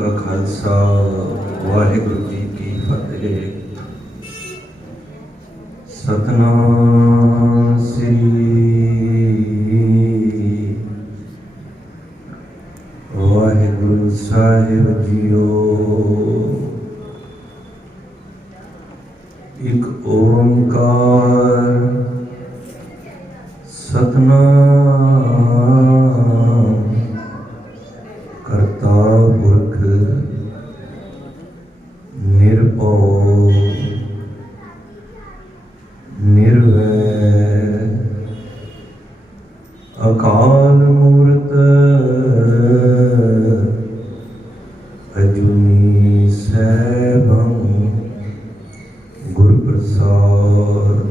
का खालसा वाहिगुरु जी की फतेह। सतनाम श्री वाहिगुरु साहिब जीओ। एक ओंकार सतनाम करता पुरख निरभउ निर्वैर अकाल मूरत अजूनी सैभं गुरु प्रसाद।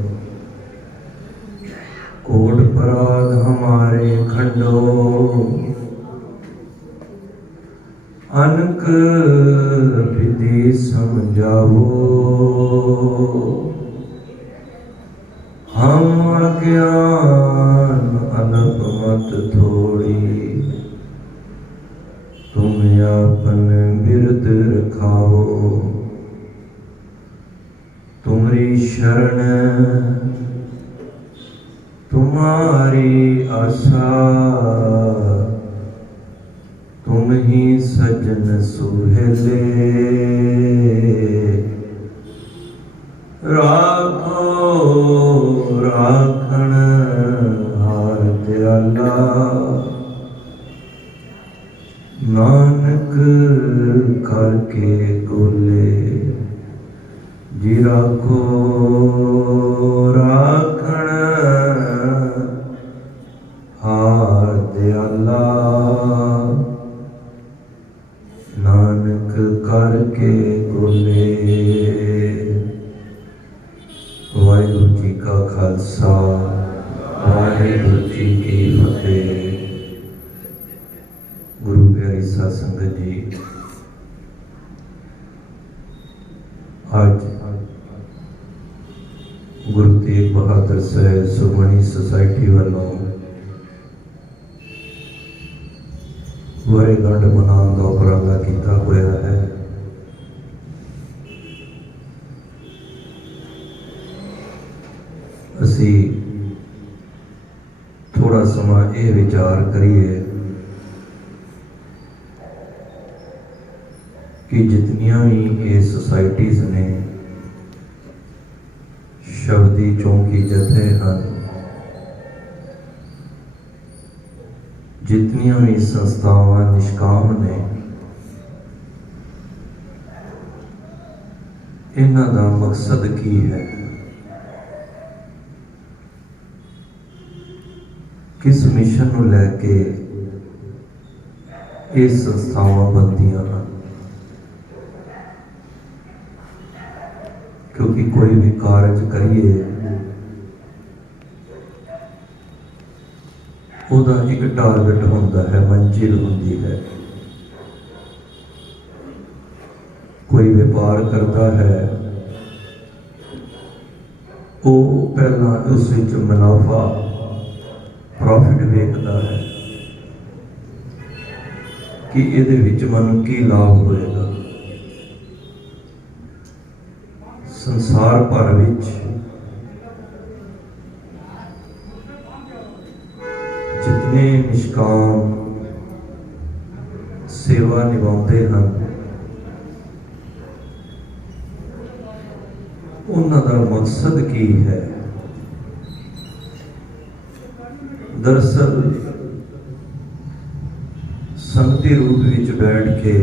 कोट पराध हमारे खंडो अनक विधि समझावो। हम अज्ञान अनप मत थोड़ी तुम अपन बिरद रखाओ। तुम्हारी शरण तुम्हारी आशा तुम ही सजन सुहेले। राखो राखण हार दयाला नानक करके गोले। जी राखो राखण हार दयाला नानक करके गोले। वाहिगुरु जी का खालसा वाहिगुरु जी की फतेह। गुरु प्यारी साध संगत जी, आज गुरु तेग बहादुर साहब सुखमणी सोसाइटी वालों वर्षगंढ मनाने का उपराला किया हुआ है। असी थोड़ा समा ये विचार करिए कि जितनियां भी ये सोसाइटीज़ ने शब्दी चौंकी जथे हैं, जितनियां भी संस्थावां निष्काम ने, इन्हां दा मकसद की है, किस मिशन नूं लैके ये संस्थावां बनदियां हैं। क्योंकि कोई भी कार्य करिए उदा एक टारगेट होता है, मंजिल होती है। कोई व्यापार करता है वो पहला उस विच मुनाफा प्रॉफिट देखता है कि इहदे विच मैनूं की लाभ होएगा। संसार भर विच जितने निष्काम सेवा निभाते हैं उन्हां दा मकसद की है। दरअसल संगति रूप विच बैठ के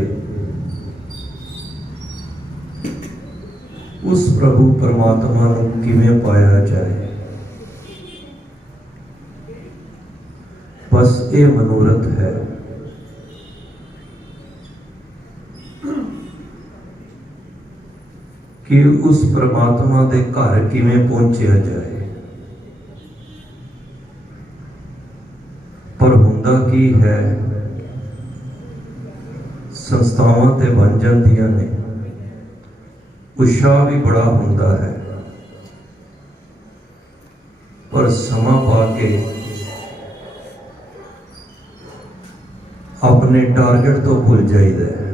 उस प्रभु परमात्मा नूं किवें पाया जाए, बस ये मनोरथ है। कि उस परमात्मा दे घर किवें पहुंचा जाए। पर हुंदा की है, संस्थावां ते बन जांदियां ने, उत्साह भी बड़ा होता है, पर समा पा के अपने टारगेट तो भूल जाइदा है।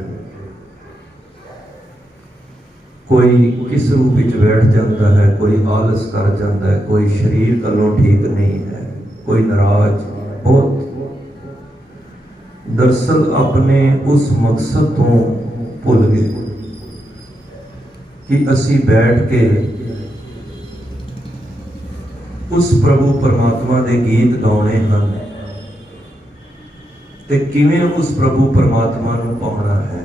कोई किस रूप ਵਿੱਚ बैठ जाता है, कोई आलस कर जाता है, कोई शरीर गलों ठीक नहीं है, कोई नाराज बहुत। दरअसल अपने उस मकसद तो भुल गए कि असी बैठ के उस प्रभु परमात्मा के गीत गाने हैं ते किवें उस प्रभु परमात्मा नूं पाउणा है।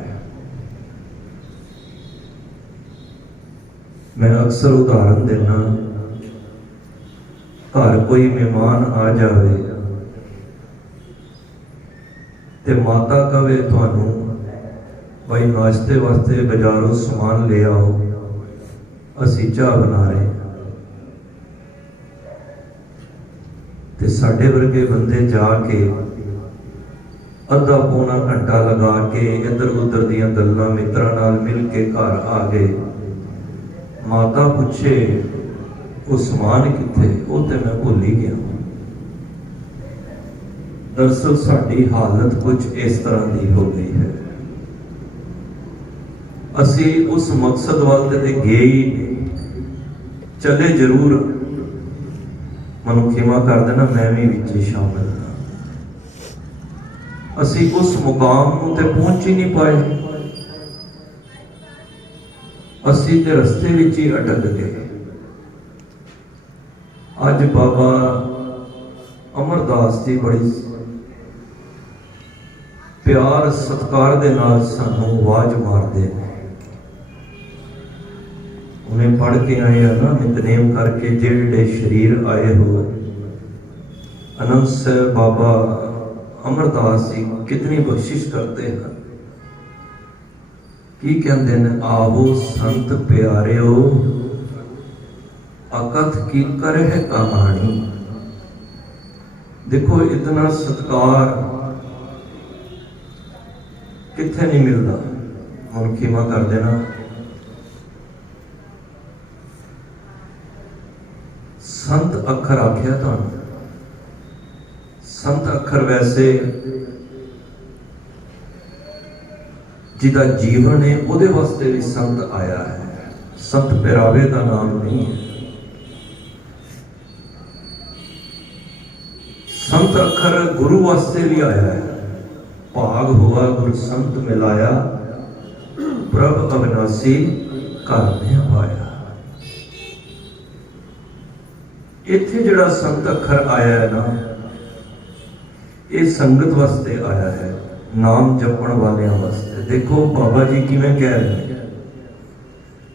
मैं अक्सर उदाहरण देना, घर कोई मेहमान आ जाए ते माता कहे तुहानू भाई नाश्ते वास्ते बाजारों समान ले आओ, असी चाह बना रहे हैं, ते साडे वर्गे बंदे जाके अद्धा पौना घंटा लगा के इधर उधर दियां गल्लां मित्रां नाल मिल के घर आ गए। माता पूछे वो समान किथे, वो तो मैं भुल ही गया। दरअसल साडी हालत कुछ इस तरह की हो गई है, असी उस मकसद वाल ते गए ही नहीं, चले जरूर, मनु खिमा कर देना मैं भी विच शामिल हाँ, असी उस मुकाम नूं ते पहुंच ही नहीं पाए, असी ते रस्ते विच ही अटक गए। अज बाबा अमरदास जी बड़ी प्यार सत्कार दे नाल सानू आवाज मारदे ने, उन्हें पढ़ के आए हैं ना, नितनेम करके जेड़े शरीर आए हो। आनंद से बाबा अमरदास जी कितनी बख्शिश करते हैं, की कहते हैं, आवो संत प्यारियो अकथ की करे कहानी। देखो इतना सत्कार किथे नहीं मिलता, हम खिमा कर देना। संत अखर आख्या तुहानू, संत अखर वैसे जिदा जीवन है उहदे वास्ते भी संत आया है, संत पिरावे का नाम नहीं है। संत अखर गुरु वास्ते भी आया है, भाग हुआ गुरु संत मिलाया, प्रभ अविनाशी घर में पाया। इत्थे जिहड़ा संत अखर आया है ना, ये संगत वास्ते आया है, नाम जपण वालियां वास्ते। देखो बाबा जी किवें कह रहे हैं,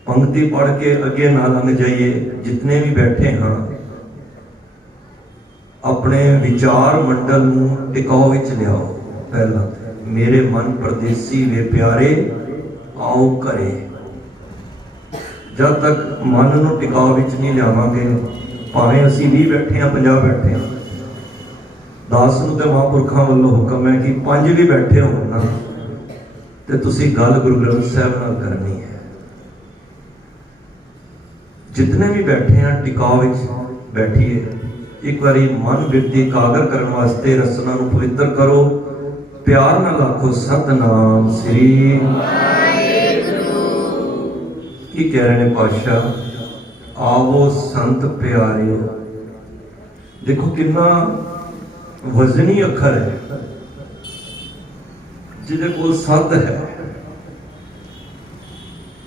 पंक्ति पढ़ के अगे ना लंघ जाइए, जितने भी बैठे हाँ अपने विचार मंडल नूं टिकाओ विच लियाओ। पहला मेरे मन परदेसी वे प्यारे आओ करे, जब तक मन नूं टिकाओ विच नहीं लियावांगे, भावें असीं 20 बैठे हैं 50 बैठे हैं, 10 नूं ते महापुरखां वल्लों हुक्म है कि 5 भी बैठे हो ना ते तुसीं गल गुरु ग्रंथ साहिब नाल करनी है। जितने भी बैठे हैं टिकाओ विच बैठिए। एक बारी मन बिरती एकागर करने वास्ते रसना नूं पवित्र करो, प्यार नाल आखो सतनाम श्री की कह रहे हैं पातशाह, आवो संत प्यारियो। देखो कितना वजनी अखर है, जिहदे कोल सत है।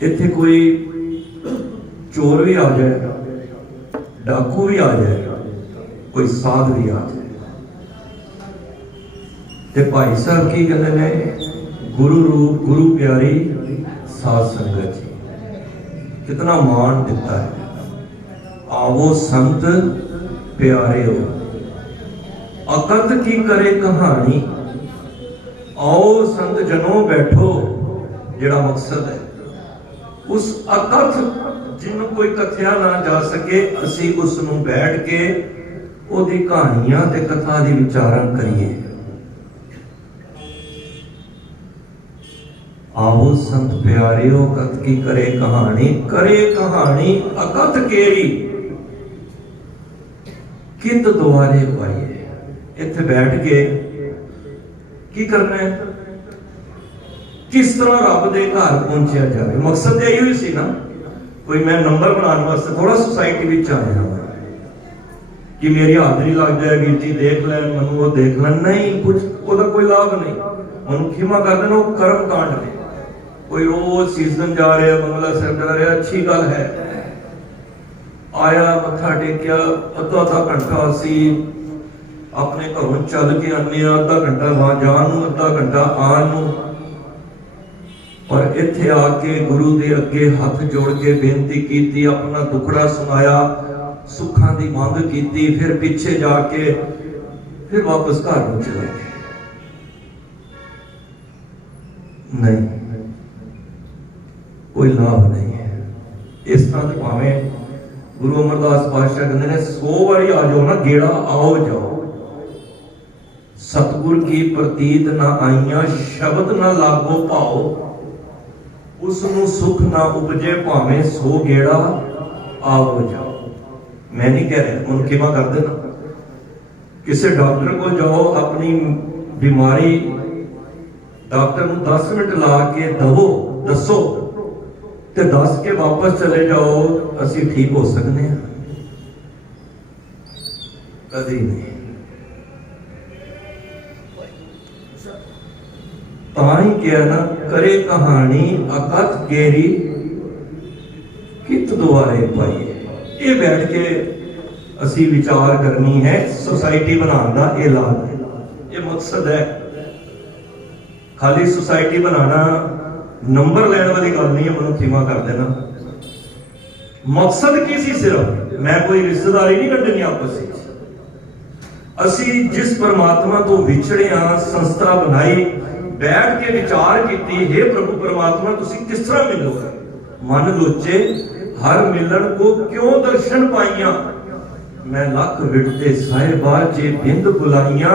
इत्थे कोई चोर भी आ जाए, डाकू भी आ जाए, कोई साध भी आ जाए, ते भाई साहब की कहते हैं, गुरु रूप गुरु प्यारी साध संगत जी, कितना मान दिता है। आवो संत प्यारे हो अकथ की करे कहानी। आओ संत जनों बैठो, जेड़ा मकसद है उस अकथ जिन्हों कोई कथया ना जा सके, असी उस नूं बैठ के ओदी कहानियां ते कथा दी विचारण करिए। आओ संत प्यारियो कथ की करे कहानी, करे कहानी अकथ केरी कित द्वारे पाइए। इत्थे बैठ के की करना है, किस तरह रब दे घर पहुंचा जाए, मकसद यही सी ना। कोई मैं नंबर बनाने वास्ते थोड़ा सोसाइटी में आया कि मेरी हाजरी लग जाए, वीर जी देख लैन मैं वो देख लैन, नहीं कुछ उसका कोई लाभ नहीं। मैं क्षमा कर देना, वो कर्म कांड ने। कोई रोज सीजन जा रहे हैं, बंगला साहब जा रहे, अच्छी गल है, आया मत्था टेकिया, अद्धा घंटा असी अपने घरों चल के आने, अद्धा घंटा वहां जान, अद्धा घंटा आन, पर इत्थे आके गुरु दे अगे हाथ जोड़ के बेनती की, अपना दुखड़ा सुनाया, सुखा की मांग की, फिर पीछे जाके फिर वापस घर में चले गए। नहीं, कोई लाभ नहीं है। इस तरह तो भावें गुरु अमरदास पातशाह कहते हैं 100 बारी आ जाओ ना, गेड़ा आओ जाओ, सतगुर की प्रतीत ना आईया, शब्द ना लागो भाओ, उसनु सुख ना उपजे, भावें 100 गेड़ा आओ जाओ। मैं नहीं कह रहा, उन क्षमा कर देना। किसी डॉक्टर को जाओ, अपनी बीमारी डॉक्टर को 10 मिनट ला के दसो ते 10 के वापस चले जाओ, असी ठीक हो सकते हैं? कभी नहीं। ताही क्या ना, करे कहानी अकथ गेरी कित द्वारे पाइए। ये बैठ के असी विचार करनी है, सोसाइटी बनाने का ये लाभ है, ये मकसद है। खाली सोसाइटी बनाना नंबर लेने वाली गल नहीं है, मैं क्षमा कर देना। मकसद की सी, सिर्फ मैं कोई रिश्तेदारी नहीं कटनी आपस में। असी जिस परमात्मा तो विछड़े हाँ, संस्था बनाई, बैठ के विचार की, हे प्रभु परमात्मा तुसी किस तरह मिलोगे? मन लोचे हर मिलन को क्यों दर्शन पाइया, मैं लख विड़ते साहिबा जे बिंद बुलाइया,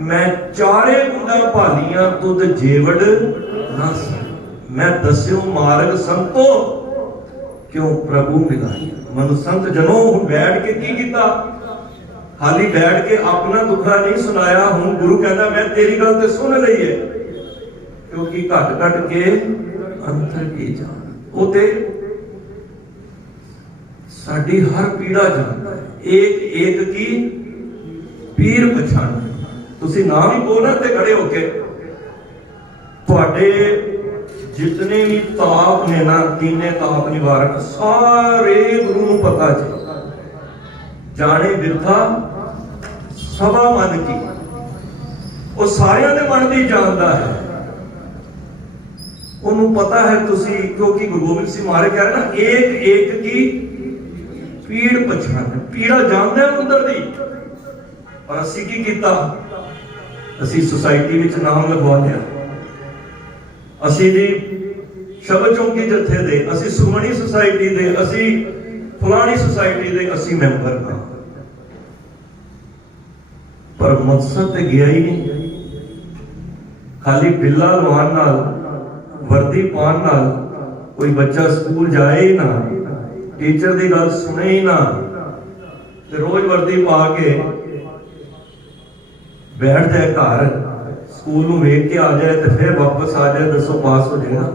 मैं चारे गुंडा भालियां तुद जेवड़ ना, मैं दस्यो मार्ग संतो क्यों प्रभु मिलाइया। मनु संत जनों बैठ के की कीता? खाली बैठ के अपना दुखड़ा नहीं सुनाया। हुण गुरु कहता मैं तेरी गल ते सुन रही है, क्योंकि घट घट के अंतर की जान, वो ते साडी हर पीड़ा जानता है, एक एक की पीर पछाण। तुसी नाम ही बोलना ते खड़े होके, तुहाडे जितने भी ताप ने ना, तीने ताप निवारक सारे गुरु नूं पता जी। जाने बिरथा सभा मन की, वो सारियां दे मन दी जानदा है, उन्होंने पता है। तुसी क्योंकि गुरु गोबिंद सिंह महाराज कह रहे ना, एक एक की पीड़ पछाण, पीड़ा जानते हैं अंदर दी। पर असी की कीता? असी सोसाइटी विच नाम लगवा लिया, असी भी शब्द चौंकी जत्थे दे, असी सुमनी सोसाइटी दे, असी फलानी सोसाइटी दे असी मैंबर हां, पर मकसद ते गया ही नहीं। खाली बिल्ला लवान नाल, वर्दी पान नाल कोई बच्चा स्कूल जाए ही ना, टीचर की गल सुने ही ना, ते रोज वर्दी पा के बैठ जाए घर, स्कूल में वेख के आ जाए तो फिर वापस आ जाए, दसो पास हो जाएगा?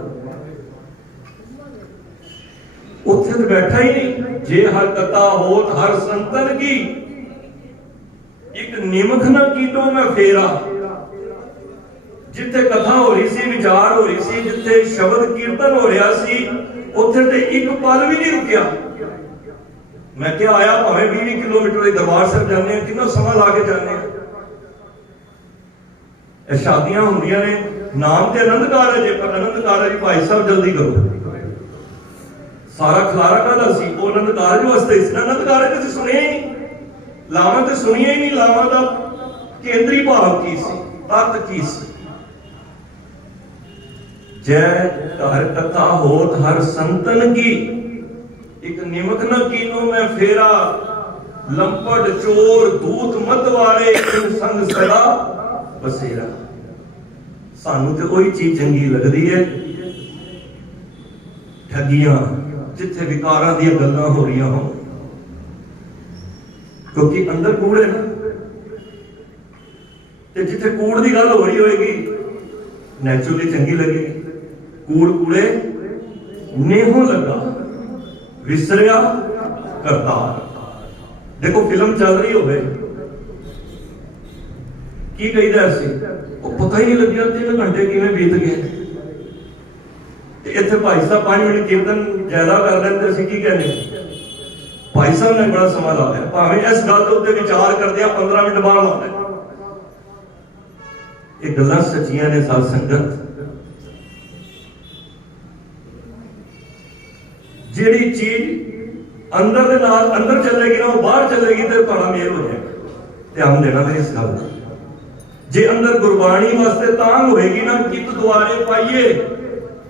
उत्थे तो बैठा ही नहीं। जे हर कथा होत हर संतन की, एक निमख न कीटो मैं फेरा। जिथे कथा हो रही सी, विचार हो रही सी, जिथे शब्द कीर्तन हो रहा सी, उत्थे ते एक पल भी नहीं रुकिया। मैं क्या आया भावे 20 किलोमीटर दरबार साहब जाने, कितना समा ला के जाने। शादियां होंदियां ने, नाम ते आनंद कारज है, पर आनंद कारज भाई साहब जल्दी करो, सारा खलारा काहदा सी? वो आनंद कारज वास्ते इस आनंद कारज असीं सुने ही नहीं, लावां ते सुनिया ही नहीं। लावां दा केंद्री भाव की सी, तत्त की सी? जय हर कथा होत हर संतन की, एक निमक न कीनो मैं फेरा, लंपट चोर दूत मत वाले, संग सदा बसेरा। सानू ते वही चीज चंगी लगदी है, ठगियां, जिथे विकारां दी गल्लां हो रही हो, क्योंकि अंदर कूड़ है ना, ते जिथे कूड़ दी गल हो रही होएगी नैचुरली चंगी लगेगी। कूड़ कूड़े नेहों लगा, विसरिया करतार। देखो फिल्म चल रही हो की कहीदा सी वो पता ही नहीं लग्या 3 घंटे किवें बीत गए। इत्थे भाई साहब 5 मिनट कीर्तन ज्यादा कर रहे थे, असीं की कहने भाई साहब ने बड़ा समा ला लिया, भावें इस गल के उत्ते विचार करदे 15 मिनट बाहर ला लिया। ये गल्लां सच्चियां ने साध संगत। जिहड़ी चीज अंदर दे नाल अंदर चलेगी ना वो बाहर चलेगी तो तुहाडा मेल हो जाएगा। ध्यान देना मेरी इस गल दा। जे अंदर गुरबाणी वास्ते तांग होएगी ना कित दुआरे पाइए,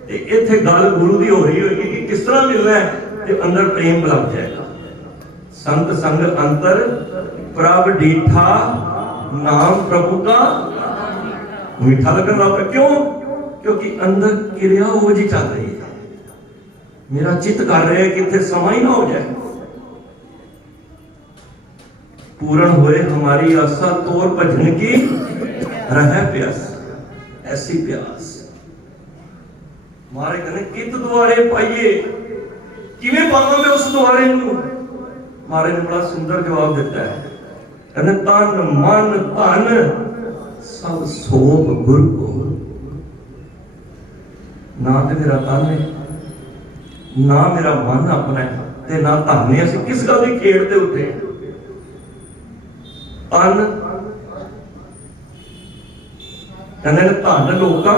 ते इत्थे गल गुरु दी हो रही होगी कि किस तरह मिलना है, ते अंदर प्रेम लग जाएगा। संत संग अंतर प्रभ डीठा नाम प्रभु का मीठा लगन लग पे। क्यों? क्योंकि अंदर क्रिया वो जी चल रही है। मेरा चित्त कर रहा है कि इत्थे समा ही ना हो जाए। पूर्ण हुए हमारी आशा तोर भजन की रह प्यास, ऐसी प्यास। मारे कहने कित द्वारे पाइए, किवें पावां मैं उस द्वारे नूं? मारे ने बड़ा सुंदर जवाब दिता है, कहने तन मन धन सब सोप गुर को। ना तो मेरा तन है, ना मेरा मन अपना है, ते ना धन है। असीं किस गल दी खेड़ ते उठे? तन कहने धन लोकां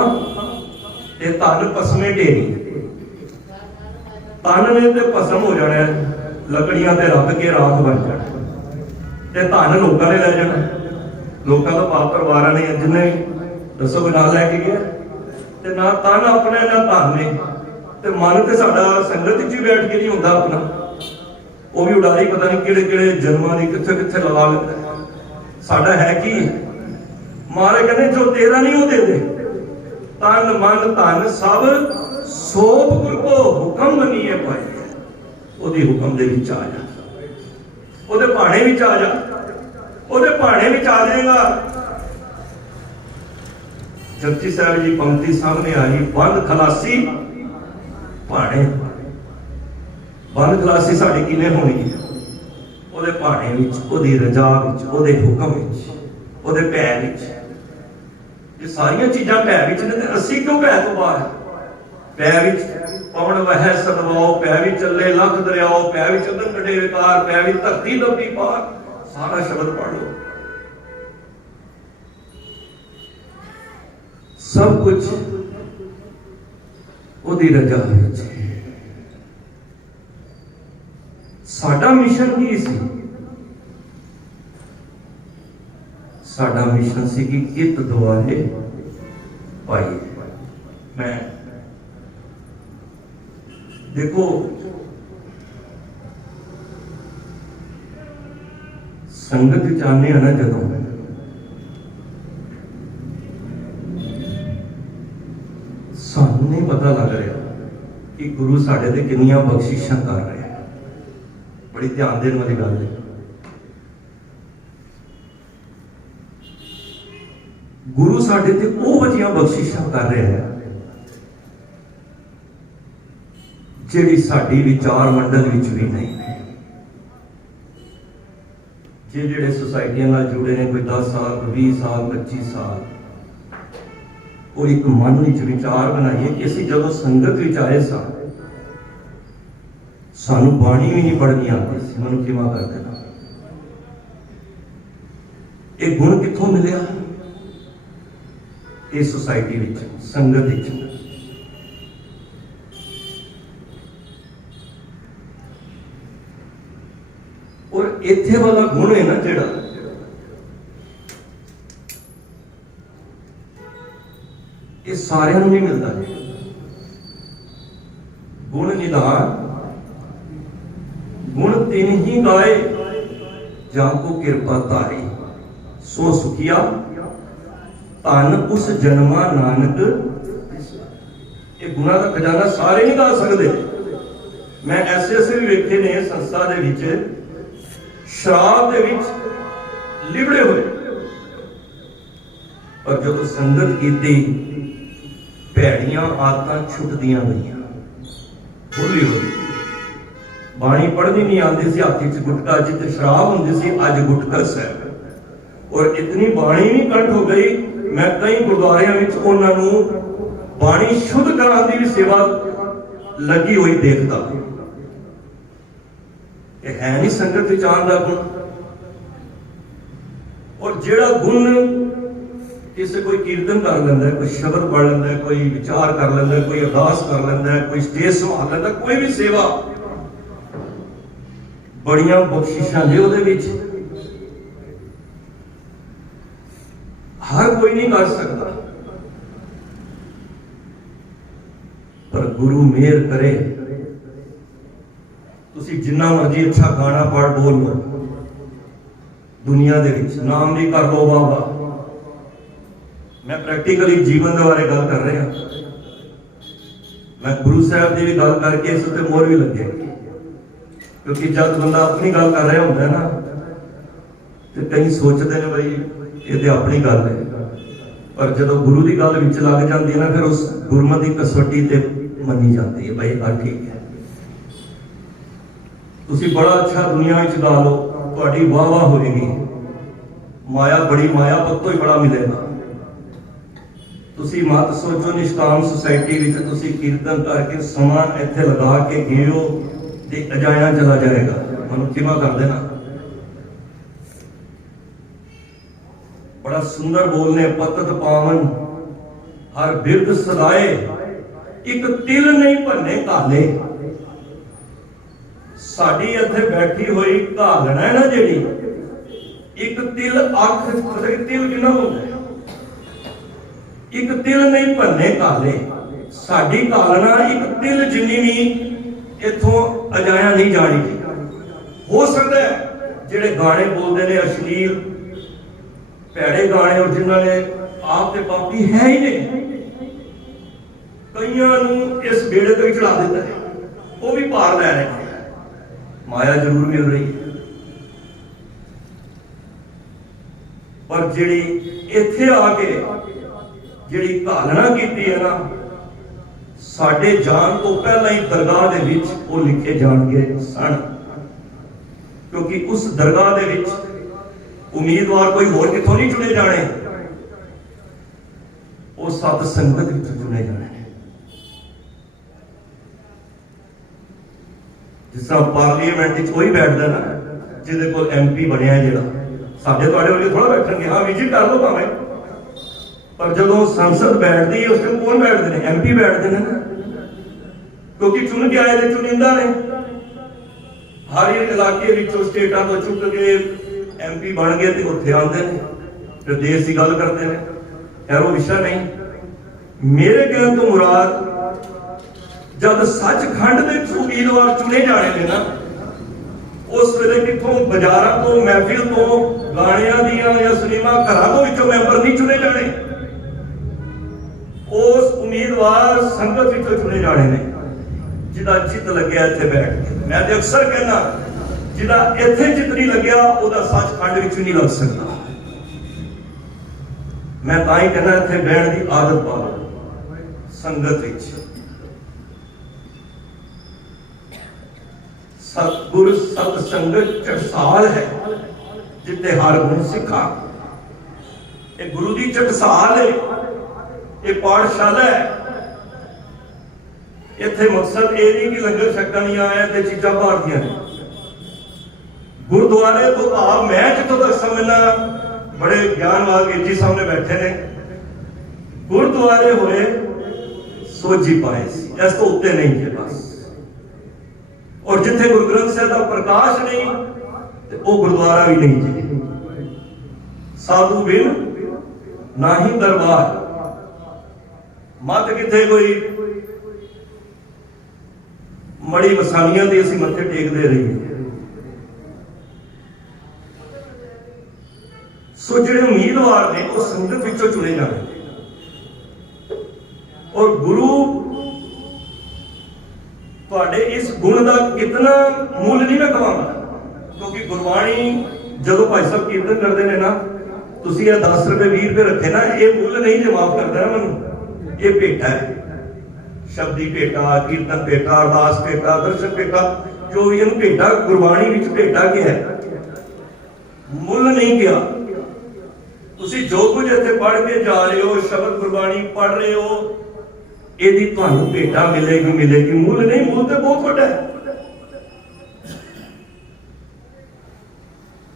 ते धन पसमे ढेरी। तन ने ते पसम हो जाना है, लकड़ियां ते रख के राख बन जाना, ते धन लोकां ने लै जाना। लोकां दा पाप परिवारां ने जिन्हें दसो बना लैके गया, ते ना तन अपना ना धन ने। ते मन ते साडा संगत च बैठ के नहीं होंदा अपना, वो भी उडारी पता नहीं किहड़े किहड़े जन्मां दी कित्थे कित्थे लगा लेंदा। साडा है की मारे कहने जो तेरा नहीं वो दे दे। तन मन धन सब सोप गुर को हुक्म मनीए पाई। ओदी हुक्म दे विच आ जा, ओदे भाणे विच आ जा, ओदे भाणे विच आ जाएगा। जपजी साहब जी पंक्ति सामने आई, बंद खलासी भाणे। बंद खलासी साडी किने होनी है? ओदे भाणे विच, ओदी रजा विच, ओदे हुक्म विच, ओदे भै विच। ये सारियां चीजां भै विच ने, ते असीं क्यों भै तो बाहर? भै विच पवन वह सदवाओ, भै विच चले लख दरियाओ, भै विच उदम कटे विकार, भै विच धरती दबी पार। सारा शब्द पढ़ लो। सब कुछ ओदी रजा विच। साडा मिशन की सी? साडा मिशन सी कि कित दुआरे पाइए। मैं देखो संगत चाहने ना जदों सानू नहीं पता लग रहा कि गुरु साडे ते कितनियां बख्शिशां कर रहे हैं। बड़ी ध्यान देने वाली गल है। गुरु साडे ते वो वजियां बख्शिशां कर रहे हैं जिहड़ी साडी विचार मंडल विच भी नहीं है। जिहड़े सोसाइटियां नाल जुड़े ने, कोई 10 साल, 20 साल, 25 साल, वो एक मन विच विचार बनाइए कि असीं जदों संगत विच आए सानू बाणी भी नहीं पढ़नी आती सी। मनु क्षमा कर देना। ये गुण कित्थों मिलिया? इस सोसाइटी विच, संगत विच। और इत्थे वाला गुण है ना जिहड़ा, ये सारियां नूं नहीं मिलता। गुण निधान गुण तिन ही गाए जाको कृपा तारी, सो सुखिया धन उस जन्मा नानक। ये गुणा का खजाना सारे नहीं गा सकते। मैं ऐसे ऐसे भी वेखे ने संस्था दे विच शराब दे विच लिबड़े हुए, पर जब संगत की भैड़ियां आदतां छुटदियां गईयां, हौली हौली बाणी पढ़नी नहीं आती सी, हाथी च गुटका जिते शराब होंदी सी, अज गुटका साहब। और इतनी बाणी भी कंठ हो गई, मैं कई गुरुद्वारियां विच उन्हां नूं बाणी शुद्ध कराने की भी सेवा लगी हुई देखता। ये है नहीं संगत विच आउण दा गुण। और जिहड़ा गुण किसी कोई कीर्तन कर लेंदा है, कोई शब्द पढ़ लेंदा है, कोई विचार कर लेंदा है, कोई अरदास कर लेंदा है, कोई स्टेज संभाल लेंदा, कोई भी सेवा, बड़ियां बख्शिशां ने उहदे विच। हर कोई नहीं कर सकता, पर गुरु मेहर करे। तुसी जिन्ना मर्जी अच्छा गाना पढ़ बोल लो, दुनिया दे विच नाम भी कर लो बाबा। मैं प्रैक्टिकली जीवन के बारे गल कर रहा, मैं गुरु साहब की भी गल करके इस उत्ते मोहर भी लगे, क्योंकि जब बंदा अपनी गल कर रहा होता है ना, तो कई सोचते हैं भाई ये तो अपनी गल है, पर जो गुरु की गल विच लग जाती है ना, फिर उस गुरमत की कसौटी ते मनी जाती है, भाई हाँ ठीक है, तुसी बड़ा अच्छा दुनिया में गा लो, तुहाडी वाह वाह होएगी, माया बड़ी माया पत्तों ही बड़ा मिलेगा। तुसी मत सोचो निष्काम सोसाइटी विच तुसी कीर्तन करके समा इत्थे लगा के गए हो ते अजाया चला जाएगा, मनु क्षमा कर देना। बड़ा सुंदर बोलने, पतत पावन हर बिरद सदाए, एक तिल नहीं भन्ने काले। साडी इत्थे बैठी हुई घालना है ना जिहड़ी, एक तिल अख, तिल कितना होता है, एक तिल नहीं भन्ने काले। साडी घालना एक तिल जिन्नी भी इथों अजाया नहीं जानी। हो सकता है जिहड़े गाने बोलते हैं अश्लील भैड़े गाने, और जिन्होंने आप ते पापी है ही नहीं, कईयां नूं इस बेड़े तो ही चढ़ा देता है, वो भी पार लै रहे हैं, माया जरूर मिल रही है। पर जिहड़ी इत्थे आके जिहड़ी घालना कीती है ना, साडे जान तो पहला ही दरगाह दे विच वो लिखे जाणगे सन, क्योंकि उस दरगाह दे विच उम्मीदवार कोई होर किथों नहीं चुने जाने, वो सत संगत विच चुने जाने। जिस तरह पार्लीमेंट कोई बैठता ना, जिहदे कोल MP बनया जिहड़ा, साडे तुहाडे वर्गे थोड़ा बैठणगे, हाँ विजिट कर लो भावें, पर जदों संसद बैठती है उस टाइम कौन बैठते हैं, MP बैठते हैं ना, क्योंकि चुन के आए थे चुनिंदा ने। हर एक इलाके विचों स्टेटां तो चुक के MP बन गए तो उत्थे आते हैं, फिर देश की गल करते हैं। खैर वो विषय नहीं। मेरे कहने तो मुराद जब सचखंड के उम्मीदवार चुने जाने ने ना, उस वेले कितों बाजारां तो महफिल तो गाणियां दियां या सिनेमा घरां तो विचों मैंबर नहीं चुने जाने, उस उम्मीदवार संगत विचों चुने जाने ने, जिदा चित लग्या इत्थे बैठ के। मैं तो अक्सर कहना, जिदा इत्थे चित नहीं लग्या उहदा सचखंड विच नहीं लग सकता। मैं तां ही कहना इत्थे बैठण दी आदत पा लो संगत विच। सतगुर सत संगत चटसाल है, जिते हर गुण सिखा। ये गुरु दी चटसाल है, ये पाठशाला है। इत्थे मकसद ये नहीं कि लंगर छकन नहीं आया ते चीज़ां भारतीय ने। गुरुद्वारे तो भाव मैं जितों तक समझना, बड़े ज्ञानवान वीर जी सामने बैठे ने, गुरुद्वारे होए सोझी पाए, इस तो उत्ते नहीं है बस। और जिथे गुरु ग्रंथ साहिब का प्रकाश नहीं, तो वो गुरुद्वारा भी नहीं जी। साधु बिन नाही दरबार, मत किथे कोई मड़ी मसानियां दी असीं मत्थे टेकदे रहिए। सो जिहड़े उम्मीदवार ने वो संगत विचों चुने जाने, और गुरु तुहाडे इस गुण का कितना मुल नहीं मैं कहांगा, क्योंकि गुरबाणी जदों भाई साहब कीर्तन करते हैं ना, तुसीं 10 रुपए 20 रुपए रखे ना, ये मुल नहीं जो माफ करता है मैनूं, ये भेटा है। शब्दी भेटा, कीर्तन भेटा, अरदास भेटा, दर्शन भेटा, ਜੋ ਵੀ ਇਹਨੂੰ ਭੇਟਾ ਗੁਰਬਾਣੀ ਵਿੱਚ ਭੇਟਾ ਕਿਹਾ ਹੈ, ਮੁੱਲ ਨਹੀਂ ਕਿਹਾ। ਤੁਸੀਂ ਜੋ ਕੁਝ ਇੱਥੇ ਪੜ੍ਹ ਕੇ ਜਾ ਰਹੇ ਹੋ, ਸ਼ਬਦ ਗੁਰਬਾਣੀ ਪੜ੍ਹ ਰਹੇ ਹੋ, ਇਹਦੀ ਤੁਹਾਨੂੰ ਭੇਟਾ ਮਿਲੇਗੀ, ਮੁੱਲ ਨਹੀਂ। ਮੁੱਲ ਤੇ ਬਹੁਤ ਵੱਡਾ ਹੈ।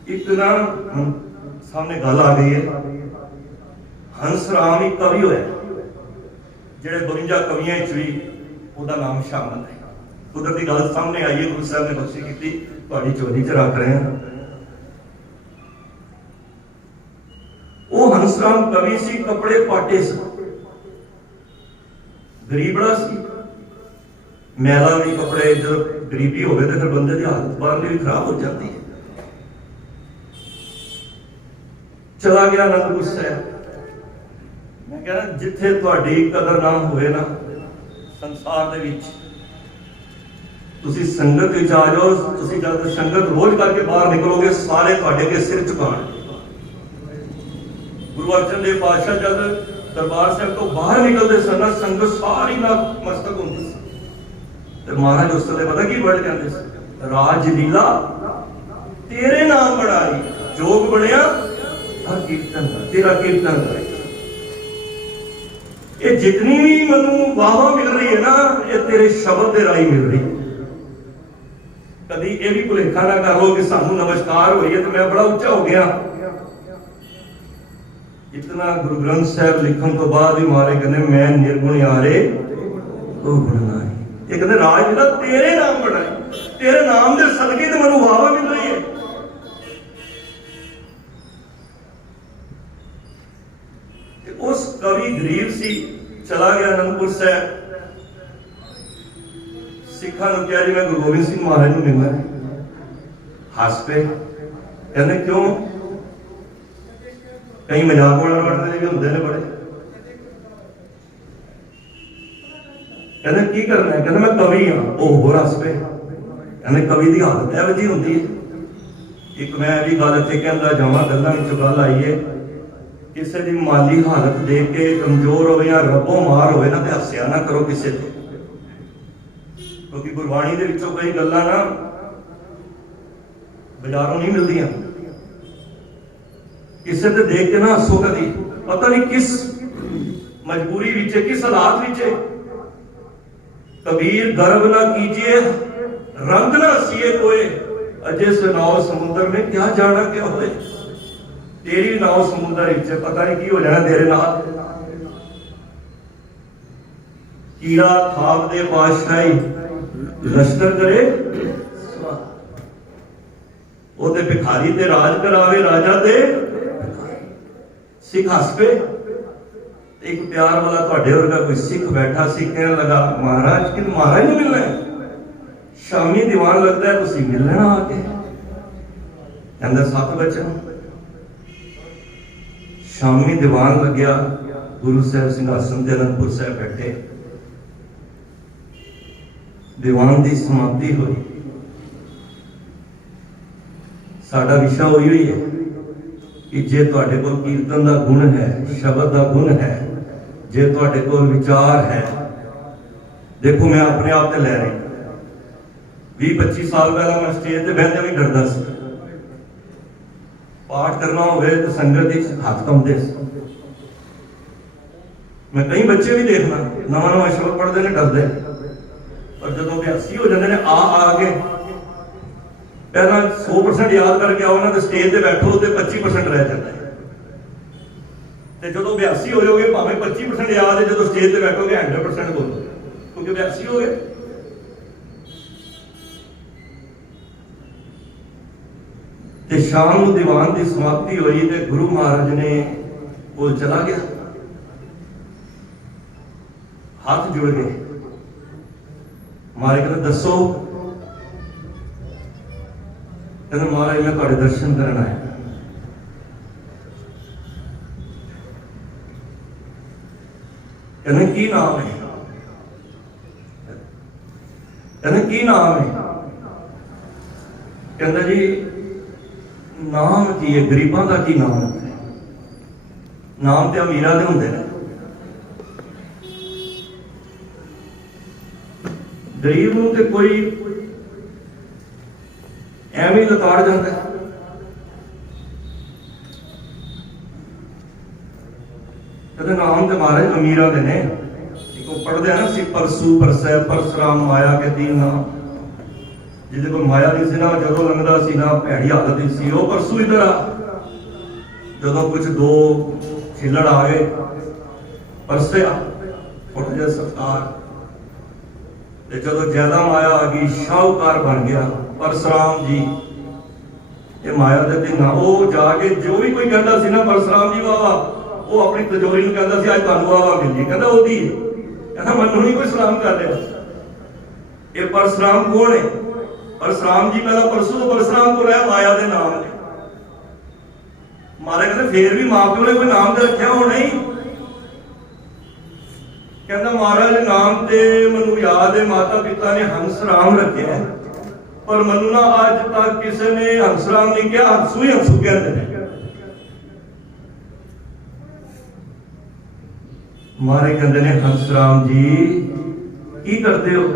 ਇੱਕ ਨਾ ਸਾਹਮਣੇ ਗੱਲ ਆ ਗਈ ਹੈ, ਹੰਸ ਰਾਮ ਇੱਕ ਕਵੀ ਹੋਇਆ, ਜਿਹੜੇ 52 ਕਵੀਆਂ ਵਿੱਚ ਵੀ ਉਹਦਾ ਨਾਮ ਸ਼ਾਮਲ ਹੈ। ਕੁਦਰਤੀ ਗੱਲ ਸਾਹਮਣੇ ਆਈ ਹੈ, ਗੁਰੂ ਸਾਹਿਬ ਨੇ ਬਖਸ਼ੀ ਕੀਤੀ, ਤੁਹਾਡੀ ਝੋਲੀ 'ਚ ਰੱਖ ਰਹੇ ਹਾਂ। ਉਹ ਹੰਸ ਰਾਮ ਕਵੀ ਸੀ, ਕੱਪੜੇ ਪਾਟੇ ਸੀ, ਗਰੀਬੜਾ ਸੀ, ਮੈਲਾ ਵੀ ਕੱਪੜੇ। ਜਦੋਂ ਗਰੀਬੀ ਹੋਵੇ ਤਾਂ ਫਿਰ ਬੰਦੇ ਦੀ ਹਾਲਤ ਬਾਹਰ ਵੀ ਖਰਾਬ ਹੋ ਜਾਂਦੀ ਹੈ। ਚਲਾ ਗਿਆ ਅਨੰਦਪੁਰ ਸਾਹਿਬ। ਮੈਂ ਕਹਿੰਦਾ ਜਿੱਥੇ ਤੁਹਾਡੀ ਕਦਰ ਨਾ ਹੋਵੇ ਨਾ ਸੰਸਾਰ ਦੇ ਵਿੱਚ, ਤੁਸੀਂ ਸੰਗਤ ਵਿੱਚ ਆ ਜਾਓ। ਤੁਸੀਂ ਜਦ ਸੰਗਤ ਰੋਜ਼ ਕਰਕੇ ਬਾਹਰ ਨਿਕਲੋਗੇ, ਸਾਰੇ ਤੁਹਾਡੇ ਅੱਗੇ ਸਿਰ ਝੁਕਾਉਣਗੇ। ਗੁਰੂ ਅਰਜਨ ਦੇਵ ਪਾਤਸ਼ਾਹ ਜਦ ਦਰਬਾਰ ਸਾਹਿਬ ਤੋਂ ਬਾਹਰ ਨਿਕਲਦੇ ਸਨ, ਸੰਗਤ ਸਾਰੀ ਨਤਮਸਤਕ ਹੁੰਦੀ ਸੀ। ਤੇ ਮਹਾਰਾਜ ਉਸ ਵੇਲੇ ਪਤਾ ਕੀ ਵਰਡ ਕਹਿੰਦੇ ਸੀ? ਰਾਜ ਲੀਲਾ ਤੇਰੇ ਨਾਮ ਬਣਾਈ, ਜੋਗ ਬਣਿਆ ਕੀਰਤਨ ਤੇਰਾ ਕੀਰਤਨ ਕਰੇ। ਇਹ ਜਿਤਨੀ ਵੀ ਮੈਨੂੰ ਵਾਹ ਮਿਲ ਰਹੀ ਹੈ ਨਾ, ਇਹ ਤੇਰੇ ਸ਼ਬਦ ਦੇ ਰਾਹੀਂ ਮਿਲ ਰਹੀ ਹੈ। ਕਦੀ ਇਹ ਵੀ ਭੁਲੇਖਾ ਨਾ ਕਰ ਲੋ ਕਿ ਸਾਨੂੰ ਨਮਸਕਾਰ ਹੋਈ ਹੈ ਤੇ ਮੈਂ ਬੜਾ ਉੱਚਾ ਹੋ ਗਿਆ। ਇਤਨਾ ਗੁਰੂ ਗ੍ਰੰਥ ਸਾਹਿਬ ਲਿਖਣ ਤੋਂ ਬਾਅਦ ਵੀ ਮਹਾਰਾਜ ਕਹਿੰਦੇ ਮੈਂ ਨਿਰਗੁਣ ਆਰੇ ਉਹ ਗੁਣ ਨਾਹੀ। ਇਹ ਕਹਿੰਦੇ ਰਾਜ ਲੀਲਾ ਤੇਰੇ ਨਾਮ ਬਣਾਈ, ਤੇਰੇ ਨਾਮ ਦੇ ਸਦਕੇ ਤੇ ਮੈਨੂੰ ਵਾਹ ਮਿਲ ਰਹੀ ਹੈ। ਉਸ ਕਵੀ ਗਰੀਬ ਸੀ, ਚਲਾ ਗਿਆ ਅਨੰਦਪੁਰ ਸਾਹਿਬ। ਸਿੱਖਾਂ ਨੂੰ ਕਿਹਾ ਜੀ ਮੈਂ ਗੁਰੂ ਗੋਬਿੰਦ ਸਿੰਘ ਮਹਾਰਾਜ ਨੂੰ ਮਿਲਣਾ ਹੈ। ਹੱਸ ਪਏ, ਕਹਿੰਦੇ ਕਿਉਂ? ਕਈ ਮਜ਼ਾਕ ਉਡਾਉਣ ਵੀ ਹੁੰਦੇ ਨੇ ਬੜੇ। ਕਹਿੰਦੇ ਕੀ ਕਰਨਾ ਹੈ? ਕਹਿੰਦੇ ਮੈਂ ਕਵੀ ਹਾਂ। ਉਹ ਹੋਰ ਹੱਸ ਪਏ, ਕਹਿੰਦੇ ਕਵੀ ਦੀ ਹਾਲਤ ਇਹੋ ਜਿਹੀ ਹੁੰਦੀ ਹੈ। ਇੱਕ ਮੈਂ ਵੀ ਗੱਲ ਇੱਥੇ ਕਹਿੰਦਾ ਜਾਵਾਂ, ਗੱਲਾਂ ਵਿੱਚੋਂ ਗੱਲ ਆਈ ਹੈ, ਕਿਸੇ ਦੀ ਮਾਲੀ ਹਾਲਤ ਦੇਖ ਕੇ ਕਮਜ਼ੋਰ ਹੋਵੇ ਜਾਂ ਰੱਬੋਂ ਮਾਰ ਹੋਵੇ ਨਾ, ਤੇ ਹੱਸਿਆ ਨਾ ਕਰੋ ਕਿਸੇ ਤੇ, ਕਿਉਂਕਿ ਗੁਰਬਾਣੀ ਦੇ ਵਿੱਚੋਂ ਕਈ ਗੱਲਾਂ ਨਾ ਬਾਜ਼ਾਰੋਂ ਨਹੀਂ ਮਿਲਦੀਆਂ। ਕਿਸੇ ਤੇ ਦੇਖ ਕੇ ਨਾ ਹੱਸੋ, ਕਦੀ ਪਤਾ ਨਹੀਂ ਕਿਸ ਮਜਬੂਰੀ ਵਿੱਚ, ਕਿਸ ਹਾਲਾਤ ਵਿੱਚ। ਕਬੀਰ ਗਰਬ ਨਾ ਕੀਜੀਏ, ਰੰਗ ਨਾ ਹਸੀਏ ਕੋਏ, ਅਜੇ ਸੁਨਾਓ ਸਮੁੰਦਰ में क्या जाना क्या होए। तेरी नाव समुद्र ਵਿੱਚ ਪਤਾ ਨਹੀਂ ਕੀ ਹੋ ਜਾਣਾ ਤੇਰੇ ਨਾਲ। ਕੀੜਾ ਖਾਬ ਦੇ ਬਾਦਸ਼ਾਹੀ ਲਸ਼ਕਰ ਕਰੇ, ਉਹ ਤੇ ਭਿਖਾਰੀ ਤੇ ਰਾਜ ਕਰਾਵੇ, ਰਾਜਾ ਤੇ ਸਿੱਖ ਹੱਸ ਪਏ। ਇੱਕ ਪਿਆਰ ਵਾਲਾ ਤੁਹਾਡੇ ਵਰਗਾ ਕੋਈ ਸਿੱਖ ਬੈਠਾ ਸੀ, ਕਹਿਣ ਲਗਾ ਮਹਾਰਾਜ ਕਿ ਮਹਾਰਾਜ ਨੂੰ ਮਿਲਣਾ ਹੈ। ਸ਼ਾਮੀ ਦੀਵਾਨ ਲੱਗਦਾ ਹੈ, ਤੁਸੀਂ ਮਿਲ ਲੈਣਾ ਆ ਕੇ। ਕਹਿੰਦਾ 7 ਬਚਨ। ਸ਼ਾਮੀ ਦੀਵਾਨ ਲੱਗਿਆ, ਗੁਰੂ ਸਾਹਿਬ ਸਿੰਘਾਸਨ ਤੇ ਅਨੰਦਪੁਰ ਸਾਹਿਬ ਬੈਠੇ, ਦੀਵਾਨ ਦੀ ਸਮਾਪਤੀ ਹੋਈ। ਸਾਡਾ ਵਿਸ਼ਾ ਹੋਈ ਹੈ ਕਿ ਜੇ ਤੁਹਾਡੇ ਕੋਲ ਕੀਰਤਨ ਦਾ ਗੁਣ ਹੈ, ਸ਼ਬਦ ਦਾ ਗੁਣ ਹੈ, ਜੇ ਤੁਹਾਡੇ ਕੋਲ ਵਿਚਾਰ ਹੈ। ਦੇਖੋ ਮੈਂ ਆਪਣੇ ਆਪ ਤੇ ਲੈ ਰਹੀ, 20-25 ਸਾਲ ਪਹਿਲਾਂ ਮੈਂ ਸਟੇਜ ਤੇ ਬਹਿੰਦੇ ਵੀ ਡਰਦਾ ਸੀ। ਪਾਠ ਕਰਨਾ ਹੋਵੇ ਤਾਂ ਸੰਗਤ ਵਿੱਚ ਹੱਥ ਕੰਬਦੇ ਸੀ। ਮੈਂ ਕਈ ਬੱਚੇ ਵੀ ਦੇਖਣਾ ਨਵਾਂ ਸ਼ਬਦ ਪੜ੍ਹਦੇ ਨੇ, ਡਰਦੇ, ਪਰ ਜਦੋਂ ਅਭਿਆਸੀ ਹੋ ਜਾਂਦੇ ਨੇ ਆ ਕੇ ਪਹਿਲਾਂ 100% ਯਾਦ ਕਰਕੇ ਆਓ ਨਾ, ਤੇ ਸਟੇਜ ਤੇ ਬੈਠੋ ਤੇ 25% ਰਹਿ ਜਾਂਦਾ ਹੈ। ਤੇ ਜਦੋਂ ਅਭਿਆਸੀ ਹੋ ਜਾਓਗੇ, ਭਾਵੇਂ 25% ਯਾਦ ਹੈ, ਜਦੋਂ ਸਟੇਜ ਤੇ ਬੈਠੋਗੇ 100% ਬੋਲੋਗੇ, ਕਿਉਂਕਿ ਅਭਿਆਸੀ ਹੋ ਗਏ। ਤੇ ਸ਼ਾਮ ਨੂੰ ਦੀਵਾਨ ਦੀ ਸਮਾਪਤੀ ਹੋਈ ਤੇ ਗੁਰੂ ਮਹਾਰਾਜ ਨੇ ਕੋਲ ਚਲਾ ਗਿਆ, ਹੱਥ ਜੁੜ ਗਏ। ਮਹਾਰਾਜ ਕਹਿੰਦੇ ਦੱਸੋ? ਕਹਿੰਦੇ ਮਹਾਰਾਜ ਮੈਂ ਤੁਹਾਡੇ ਦਰਸ਼ਨ ਕਰਨ ਆਇਆ। ਕਹਿੰਦੇ ਕੀ ਨਾਮ ਹੈ? ਕਹਿੰਦੇ ਕੀ ਨਾਮ ਹੈ? ਕਹਿੰਦਾ ਜੀ ਨਾਮ ਕੀ ਹੈ? ਗਰੀਬਾਂ ਦਾ ਕੀ ਨਾਮ ਹੈ? ਨਾਮ ਤੇ ਅਮੀਰਾਂ ਦੇ ਹੁੰਦੇ ਨੇ, ਗਰੀਬ ਨੂੰ ਤੇ ਕੋਈ ਐਵੇਂ ਹੀ ਲਤਾੜ ਜਾਂਦਾ ਹੈ। कहते नाम तो महाराज अमीरा दे ने पढ़ते हैं ना सी परसू परसै परसराम माया के तीन नाम जिसे कोई माया नहीं सी ना जो लंघदा सी ना भैड़ी हालत सी वो परसू इधर आ जो कुछ दो खिलड़ आ गए परसिया उठ गया सत्कार जो ज्यादा माया आ गई शाहूकार बन गया परसराम जी ये माया दे तीन वो जाके जो भी कोई कहता सी ना परसराम जी वाह वो अपनी तिजोरी में कहता सी आज तुहानू वाह मिली कहता ओदी कहता मैनू नहीं कोई सलाम कर रहा ये परशुराम कौन है परशुराम जी पहला परसू तो परशुराम को रहा माया दे नाम ने मारे कहते फिर भी मां प्यो ने कोई नाम तो रखा हो नहीं कहता महाराज नाम ते मैनू याद है माता पिता ने हंसराम रखे है पर मैनू ना अज तक किसी ने हंसराम नहीं कहा हंसू ही हंसू कहते हैं मारे कहते ने हंसराम जी की करते हो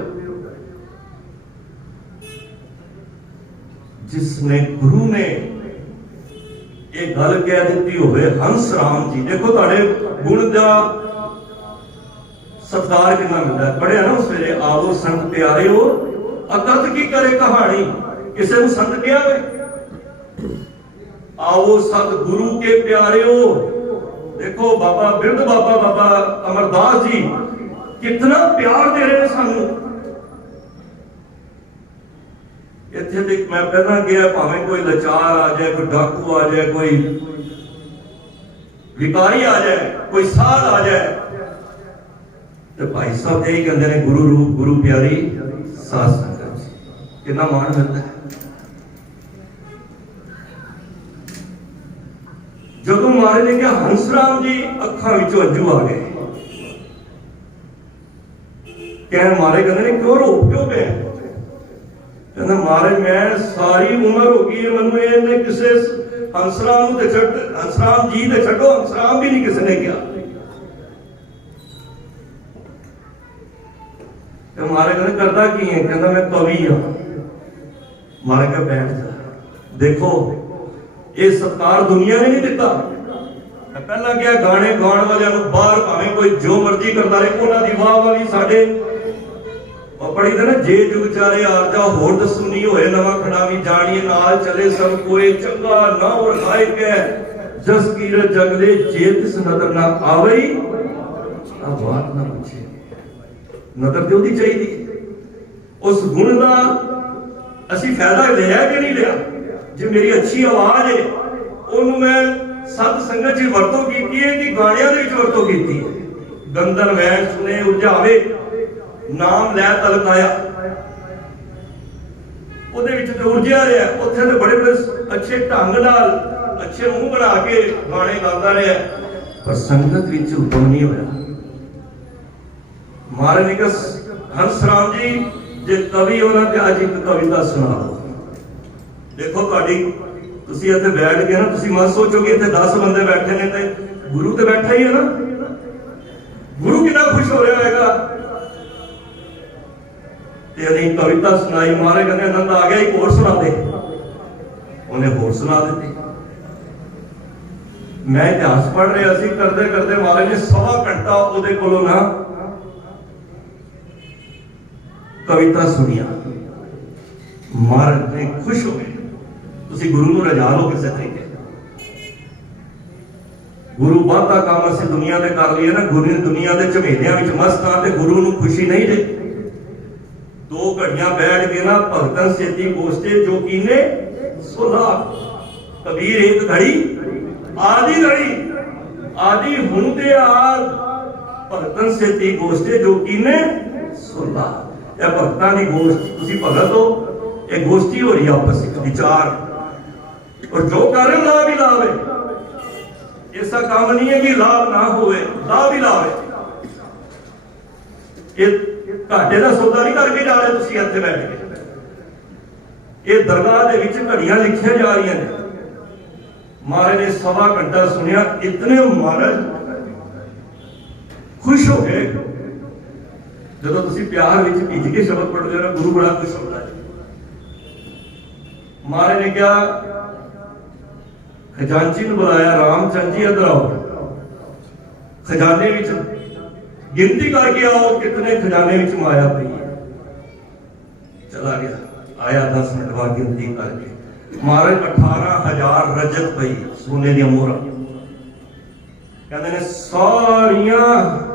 जिसने गुरु ने ये गल कह दी होवे हंसराम जी देखो तुहाडे गुण दा सत्कार कितना मिलता है पढ़िया ना उस वेले आवो संत प्यारे हो अकथ की करे कहानी किसी ने संत कहा वे आवो सत गुरु के प्यारे हो देखो बाबा बिरध बाबा बाबा अमरदास जी कितना प्यार दे रहे हैं सानू इत्थे तक मैं पहला गया भावें कोई लाचार आ जाए कोई डाकू आ जाए कोई भिखारी आ जाए कोई साध आ जाए तो भाई साहब यही कहते हैं गुरु रूप गुरु प्यारी साध संगत कितना मान मिलता है जो महाराज ने कहा हंसराम जी अखा विचों अंजू आ गए कह महाराज कहते क्यों रो क्यों पे कहते महाराज मैं सारी उम्र हो गई मैनू ये किसी हंसराम हंसराम जी ने छो हंसराम भी नहीं किसी ने किया महाराज कहते करता की है कहता मैं कवि हाँ महाराज कह बैठ जा देखो ये सत्कार दुनिया ने नहीं दिता मैं पहला क्या गाने गाने वाले बाहर भावें कोई जो मर्जी करता रहे उन्होंने वाह वाली साडे पढ़ी थे ना जे जुग चारे आरजा होर दसू नहीं होए नवा खड़ावी जानिए नाल चले सब कोई चंगा ना और गायक है जस कीरत जगले जे तिस नदर ना आवई अब बात ना पूछे नदर ते ओदी चाहिए उस गुण दा असी फायदा लिया कि नहीं लिया जो मेरी अच्छी आवाज है उन्होंने मैं सत संगत जी वरतों की है कि गाणियां दे विच वरतों की है गंदन वैन सुने उलझावे नाम लै तलकाया ਉਹਦੇ ਵਿੱਚ ਤੇ ਉਰਜਿਆ ਰਿਹਾ ਉੱਥੇ ਤੇ ਬੜੇ ਬੜੇ ਅੱਛੇ ਢੰਗ ਨਾਲ ਅੱਛੇ ਮੂੰਹ ਬਣਾ ਕੇ ਗਾਣੇ ਗਾਉਂਦਾ ਰਿਹਾ ਪਰ ਸੰਗਤ ਵਿੱਚ ਹੁਕਮ ਨਹੀਂ ਹੋਇਆ ਮਹਾਰਾਜ ਨੇ ਕਿਹਾ ਹੰਸਰਾਮ ਜੀ ਜੇ ਕਵੀ ਉਹਨਾਂ ਤੇ ਅੱਜ ਇੱਕ ਕਵਿਤਾ ਸੁਣਾਓ ਦੇਖੋ ਤੁਹਾਡੀ ਤੁਸੀਂ ਇੱਥੇ ਬੈਠ ਕੇ ਨਾ ਤੁਸੀਂ ਮਤ ਸੋਚੋ ਕਿ ਇੱਥੇ 10 ਬੰਦੇ ਬੈਠੇ ਨੇ ਤੇ ਗੁਰੂ ਤੇ ਬੈਠਾ ਹੀ ਹੈ ਨਾ ਗੁਰੂ ਕਿੰਨਾ ਖੁਸ਼ ਹੋ ਰਿਹਾ ਹੋਵੇਗਾ ਤੇ ਉਹਨੇ ਕਵਿਤਾ ਸੁਣਾਈ ਮਹਾਰਾਜ ਕਹਿੰਦੇ ਆਨੰਦ ਆ ਗਿਆ ਇੱਕ ਹੋਰ ਸੁਣਾ ਦੇ ਉਹਨੇ ਹੋਰ ਸੁਣਾ ਦਿੱਤੀ ਮੈਂ ਇਤਿਹਾਸ ਪੜ੍ਹ ਰਿਹਾ ਸੀ ਕਰਦੇ ਕਰਦੇ ਮਹਾਰਾਜ ਨੇ 1.25 ਘੰਟਾ ਉਹਦੇ ਕੋਲੋਂ ਨਾ ਕਵਿਤਾ ਸੁਣੀਆ ਮਹਾਰਾਜ ਨੇ ਖੁਸ਼ ਹੋ ਗਏ ਤੁਸੀਂ ਗੁਰੂ ਨੂੰ ਰਜਾ ਲਓ ਕਿਸੇ ਤਰੀਕੇ ਗੁਰੂ ਬਾਤਾ ਕੰਮ ਅਸੀਂ ਦੁਨੀਆ ਤੇ ਕਰ ਲਈਏ ਨਾ ਗੁਰੂ ਦੁਨੀਆ ਦੇ ਝਮੇਲਿਆਂ ਵਿੱਚ ਮਸਤ ਆ ਤੇ ਗੁਰੂ ਨੂੰ ਖੁਸ਼ੀ ਨਹੀਂ ਦੇ दो घड़ियां बैठ के ना भगतन सेती गोष्ठे जो कीने सुला कबीर एक घड़ी आदि हुंदे आद भगतन सेती गोष्ठे जो कीने सुला ये भगतां दी गोष्ठ तुसी भगत हो ये गोष्ठी हो रही है आपस में विचार और जो कर रहे लाभ ही लाभ है ऐसा काम नहीं है कि लाभ ना होवे लाभ ही लाभ है ये घाटे का सौदा नहीं करके जा रहे तुसी इत्थे बैठ के ये दरगाह दे विच घड़ियां लिखियां जा रही ने महाराज ने 1.25 घंटा सुनिया इतने महाराज खुश हो गए जब तुसी प्यार विच भीज के शब्द पढ़ते हो ना गुरु बड़ा खुश होता है महाराज ने क्या खजांची ने बुलाया, रामचंद जी इधर आओ, खजाने विच गिनती करके आओ कितने खजाने विच माया पई है। चला गया, आया 10 मिनट बाद गिनती करके, महाराज 18,000 रजत पई सोने दी मोहरा। कहते ने सारियां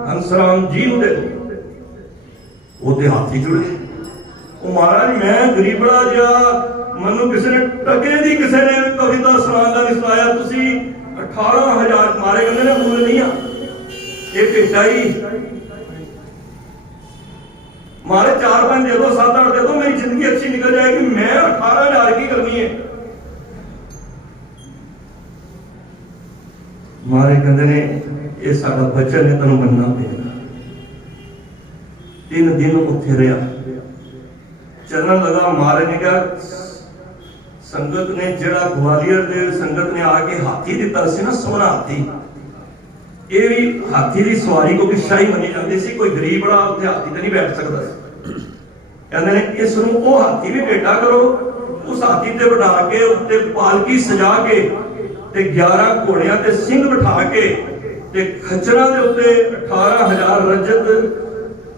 हंसराम जी नूं दे दो। वो हाथी जुड़े, वो महाराज मैं गरीबड़ा जिहा, मनु किसी ने टके दी किसी ने कविता सुनाने का नहीं सुनाया, तुसी 18,000 मारे। कहते ने मुल नहीं आ, ये भेटा ही मारे 4-5 दे दो, 7-8 दे दो, मेरी जिंदगी अच्छी निकल जाएगी। मैं 18,000 की करनी है। मारे कहते ने ये साडा बचन है, तेन मनना पेगा। 3 दिन उत्थे रहा, चलने लगा। मारे ने कहा संगत ने जड़ा ग्वालियर दे संगत ने आके हाथी दिता सी ना, सोहना हाथी, ये भी हाथी की सवारी को शाही मनी जाती सी, कोई गरीब बड़ा उत्थे हाथी ते नहीं बैठ सकता। कहते ने इस नूं वो हाथी भी भेटा करो, उस हाथी ते बिठा के उत्ते पालकी सजा के ते 11 घोड़ियां ते सिंह बिठा के ते खच्चरां दे उत्ते 18,000 रजत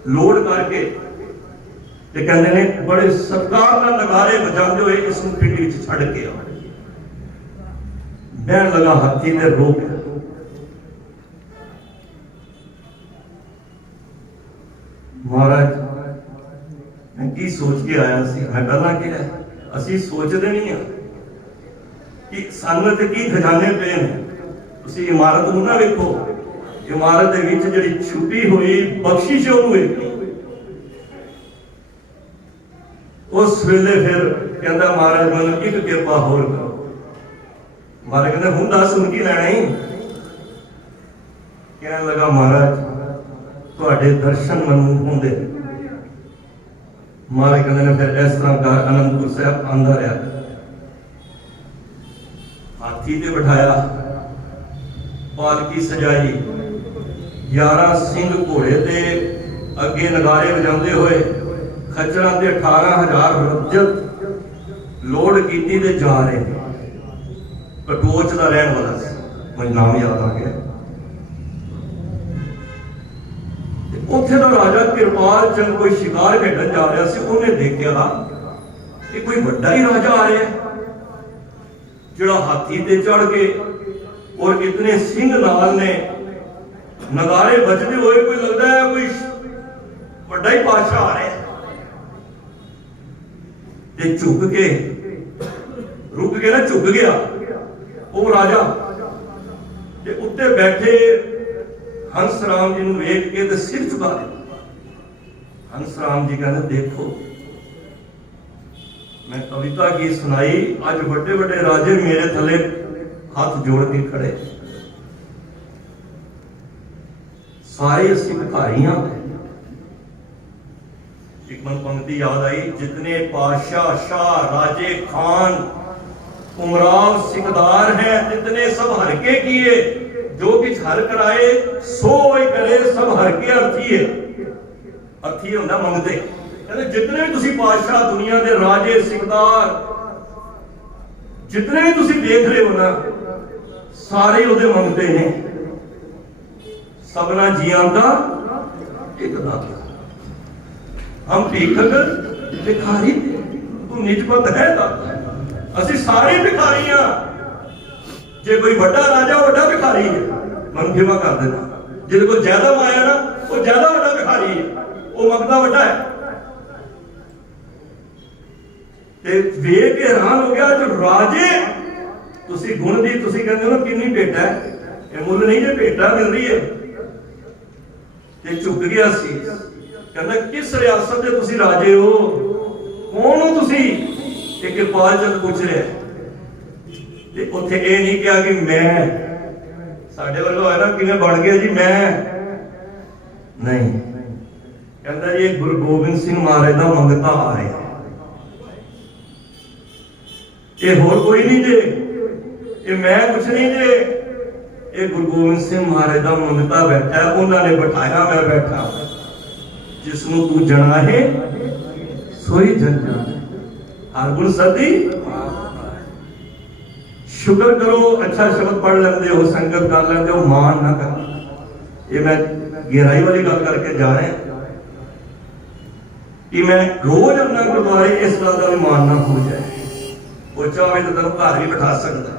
लोड करके ते कहते ने बड़े सत्कार नाल नगारे बजाते हुए इस पिंडी विच छड़ के आओ। बहन लगा हाथी ने रोक, महाराज मैं की सोच के आया सी, मैं करना क्या है, असी सोचते नहीं है कि सानू ते की खजाने पे ने। तुसी इमारत नूं ना वेखो, इमारत दे विच जिहड़ी छुपी हुई बख्शिश ओनू वेखो। उस वेले फिर कहता महाराज मैनू एक कृपा होर करो। महाराज कहते हुण दस हुण की लैणा ही। कहने लगा महाराज तुहाडे दर्शन मैनू हुंदे। महाराज कहते ने फिर इस तरह कर आनंदपुर साहब आंदा रहा, हाथी ते बिठाया, पालकी सजाई, 11 सिंह घोड़े ते अगे नगारे बजाते हुए खच्चरां ते 18,000 रजत लोड कीती ते जा रहे। कटोच का रहने वाला सी, मुझे नाम याद आ गया। उत्थे दा राजा किरपाल चंद कोई शिकार खेडन जा रहा सी, उन्हें देखा कि कोई बड़ा ही राजा आ रहा है जिहड़ा हाथी ते चढ़ के और इतने सिंह नाल ने, नगारे बजते हुए, कोई लगता है कोई बड़ा ही बादशाह आ रहा है। ते झुक के रुक के ना झुक गया वो राजा, ते उत्ते बैठे हंस राम जी नूं वेख के ते सिर झुका दिया। हंस राम जी कहते देखो मैं कविता की सुनाई, आज बड़े बड़े राजे मेरे थले हाथ जोड़ के खड़े, सारे असी भिखारी हां। एक मन पंक्ति याद आई, जितने पाशाह शाह राजे खान उमराव सिकदार हैं तितने सब हर के किए, जो किछ हर कराए सो ही करे सब हर के अर्थी है। अर्थी होंदा मंगते, कहते जितने भी तुसी पाशाह दुनिया दे राजे सिकदार जितने भी तुसी देख रहे हो ना, सारे उहदे मंगते ने। सबना जियां दा एक दाता, हम भीखक भिखारी तू निजपत है दाता। असी सारे भिखारी हां, जे कोई बड़ा राजा बड़ा भिखारी है, मन सेवा कर देना। जिहदे कोल ज्यादा माया ना वो ज्यादा बड़ा भिखारी है, वो मंगता बड़ा है। ते वेख के हैरान हो गया जो राजे तुसी गुण दी तुसी कहंदे हो किन्नी भेटा है, ये मुल नहीं जे भेटा मिल रही है। ते झुक गया सी, कहंदा किस रियासत दे तुसी राजे हो, कौन हो तुसी? ते किरपाल चंद पूछ रहे ते उत्थे ये नहीं कहा कि मैं, साडे वालों है ना किवें बन गया जी मैं नहीं। कहंदा जी गुरु गोबिंद सिंह महाराज दा मंगता आ रहा है, ये होर कोई नहीं जे, ये मैं कुछ नहीं जे, ये गुरु गोबिंद सिंह महाराज दा मंगता बैठा है, उन्होंने बैठाया मैं बैठा। जिसनों तू जना है सोई जन जाने, हर गुण सदी शुक्र करो अच्छा शब्द पढ़ लेंदे हो, संगत कर लेंदे हो, मान ना कर। ये मैं गहराई वाली गल करके जा रहा कि मैं रोज अपना गुरुद्वारे इस गल का भी मानना हो जाए, वो चाहे तो तेन घर भी बिठा सकता।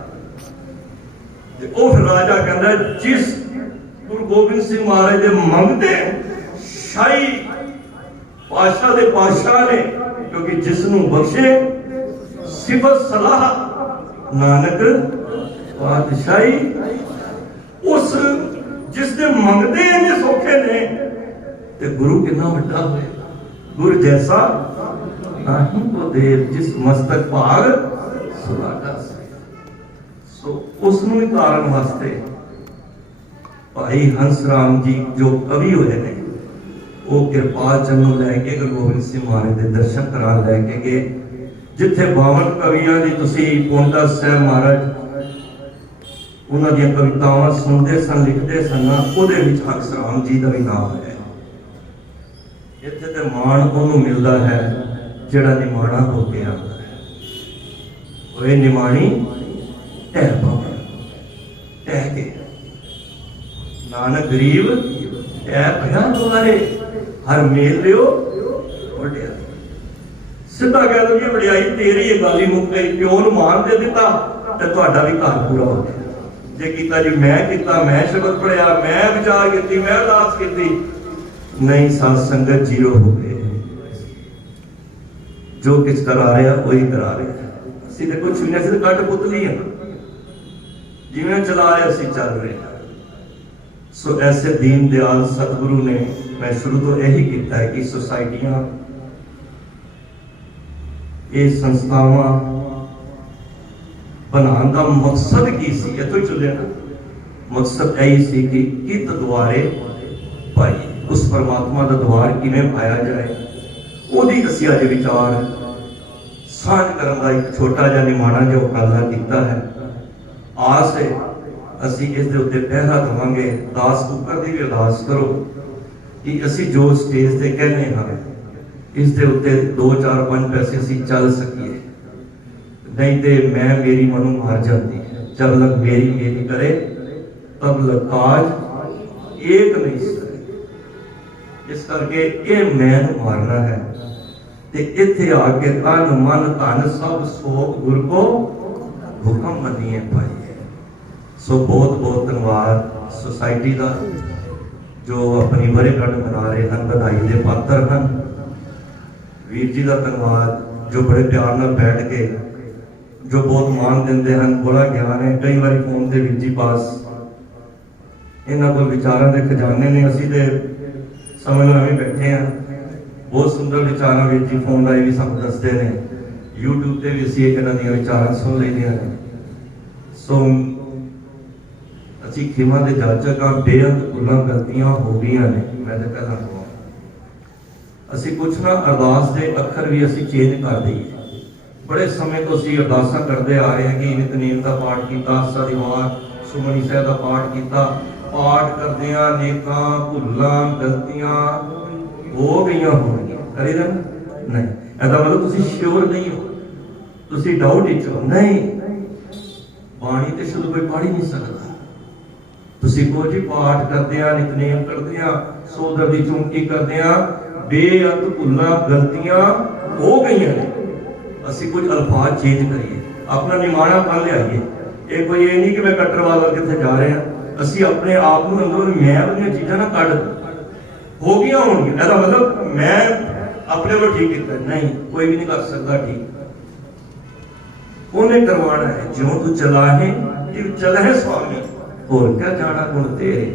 फिर राजा कहता जिस गुरु गोबिंद सिंह महाराज के मंगते शाही पातशाह के पातशाह ने, क्योंकि जिसनों बख्शे सिफत सलाह नानक पातशाही, उस जिसने मंगते इन्ने सौखे ने ते गुरु कितना वड्डा होए। गुरु जैसा नहीं को देव, जिस मस्तक भाग सुलाटा। सो उसनों कारण वास्ते भाई हंसराम जी जो कवि हुए ने, वो कृपाल चंद नूं लैके गुरु गोबिंद सिंह महाराज के दर्शन करा लैके गए, जिथे 52 कवियां दी तुसी पौंटा साहब महाराज उन्हां दी कवितावां सुनते सन, लिखते सन, उहदे विच हंसराम जी का भी नाम है। इत्थे ते मान उहनूं मिलदा है जिहड़ा निमाणा हो के आंदा है। ओए निमाणी ढह पवन ढह के, नानक गरीब ढह पिया दुआरे, हर मेल लियो वड्डिया। सीधा कह दो जी वड्याई तेरी है, गल ही मुक गई। प्यो नूं मान दे दिता ते तुहाडा भी घर पूरा हो गया। जे कीता जी मैं कीता, मैं शब्द पढ़िया, मैं विचार कीती, मैं अरदास कीती, नहीं साध संगत जीरो हो गए। जो कुछ करा रहा वही करा रहे, असि तो कुछ भी नहीं, कट पुतली है, जिवें चला रहे असि चल रहे हैं। सो ऐसे दीन दयाल सतगुरु ने, मैं शुरू तो यही किया है कि सोसाइटियां, ये संस्थावां बनाने का मकसद की सी, इतों चले ना, मकसद यही सी कि कित द्वारे पाई, उस परमात्मा का द्वार किवें पाया जाए, ओदी असीं अज विचार साझ करन दा एक छोटा जिहा निमाणा जिहा उपाला कीता है। आस है असीं इस दे उत्ते पहरा देवांगे। दास कुकर दी भी अरदास करो कि असीं जो स्टेज ते कहने हां इस दे उत्ते 2 4 5 पैसे असीं चल सकीए, नहीं ते मैं मेरी मनु मार जाती है। जब लग मेरी मेरी करे तब लग काज एक नहीं सके। इस करके ये मैं मारना है ते इत्थे आके तन मन धन सब सोख गुर को हुक्म मनिए पाई। सो बहुत बहुत धन्यवाद सोसाइटी का जो अपनी वर्षगांठ मना रहे हैं, बधाई के पात्र हैं। वीर जी का धन्यवाद जो बड़े प्यार नाल बैठ के जो बहुत मान देंदे हैं, बड़ा ज्ञान है। कई बार फोन से वीर जी पास इन्हों को विचारों के खजाने ने, असी तो समझ लो एवं बैठे हैं। बहुत सुंदर विचार वीर जी फोन लाए भी सानू दसते हैं, यूट्यूब पर भी असी इन्हों दी विचार सुन लेंगे हैं। सो असी खिमा के जाचक हाँ, बेअंत भुलां गलतियां हो गई ने। मैं तो कहना असी कुछ ना अरदास के अखर भी असी चेंज कर दईए। बड़े समय तो असी अरदासा करते आ रहे हैं कि नितनेम का पाठ किया, सदिवार सुमनी साहब का पाठ किया, पाठ करदियां नेकां भुलां गलतियां हो गई होंगी, करी ना नहीं। ऐसा मतलब तुसी श्योर नहीं हो, तुसी डाउट विच हो। नहीं, बाणी ते शुद्ध कोई पढ़ ही नहीं सकता। तुसी को जी पाठ करदियां नितनेम करदियां सोदर दी चौंकी करदियां बेअंत भुलां गलतियां हो गई ने। असी कुछ अल्फाज चेंज करिए, अपना निमाणा पा लियाइए। ये कोई ये नहीं कि मैं कट्टरवाल कितने जा रहे हैं। असी अपने आप को अंदरों मैं वाली चीज़ां ना कढ़ हो गई होंगी, ऐसा मतलब मैं अपने को ठीक किया नहीं, कोई भी नहीं कर सकता ठीक। उन्हें करवाना है जो तू चला है कि चला है स्वामी, और क्या जाना गुण तेरे।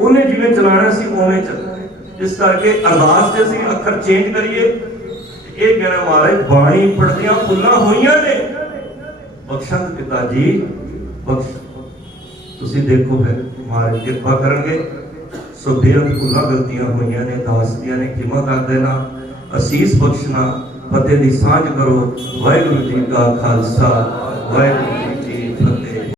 उन्हें जिवें चलाना सी उवें चलना है। इस करके अरदास से असीं अखर चेंज करिए। ये कहना महाराज बाणी पढ़दियां भुलां होईयां ने, बख्शन पिता जी बख्श। तुसीं देखो फिर महाराज कृपा करनगे। सो बेअंत भुलां गलतियां होईयां ने, दास दियां ने खिमा कर देना, असीस बख्शना, फतेह दी सांझ करो। वाहिगुरू जी का खालसा, वाहिगुरू।